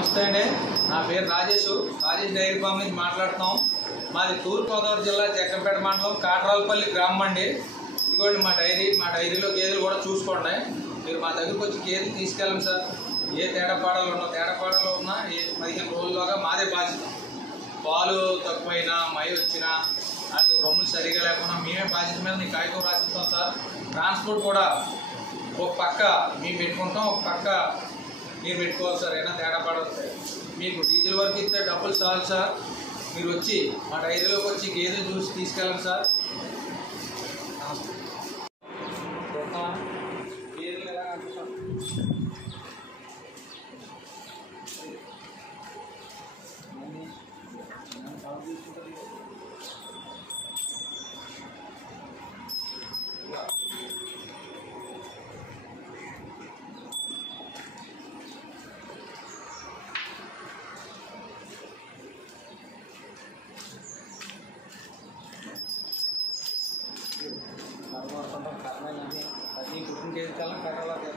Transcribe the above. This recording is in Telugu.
నమస్తే అండి. నా పేరు రాజేష్ డైరీ ఫామ్ నుంచి మాట్లాడుతున్నాం. మాది తూర్పుగోదావరి జిల్లా జగ్గంపేట మండలం కాట్రాలపల్లి గ్రామం అండి. ఇదిగోండి మా డైరీలో గేదెలు కూడా చూసుకోండి. మీరు మా దగ్గరకు వచ్చి గేదెలు తీసుకెళ్ళండి సార్. ఏ తేడాపాడాలు ఉన్నా ఏ 15 రోజుల్లోగా మాదే బాధ్యత. పాలు తక్కువైనా మై వచ్చినా అది రొమ్ములు సరిగా లేకుండా మేమే బాధ్యత మీద నీకు కాగితం రాసిస్తాం సార్. ట్రాన్స్పోర్ట్ కూడా ఒక పక్క మేము పెట్టుకుంటాం, ఒక పక్క మీరు పెట్టుకోవాలి సార్. ఏమైనా తేడా పడవద్దు. మీకు డీజిల్ వరకు ఇస్తే డబ్బులు చాలు సార్. మీరు వచ్చి మా డైరీలోకి వచ్చి గేదెలు చూసి తీసుకెళ్ళండి సార్. నమస్తే. గేదెలు ఎలా అంటున్నాం karena ini tadi kucing kita kan karena lagi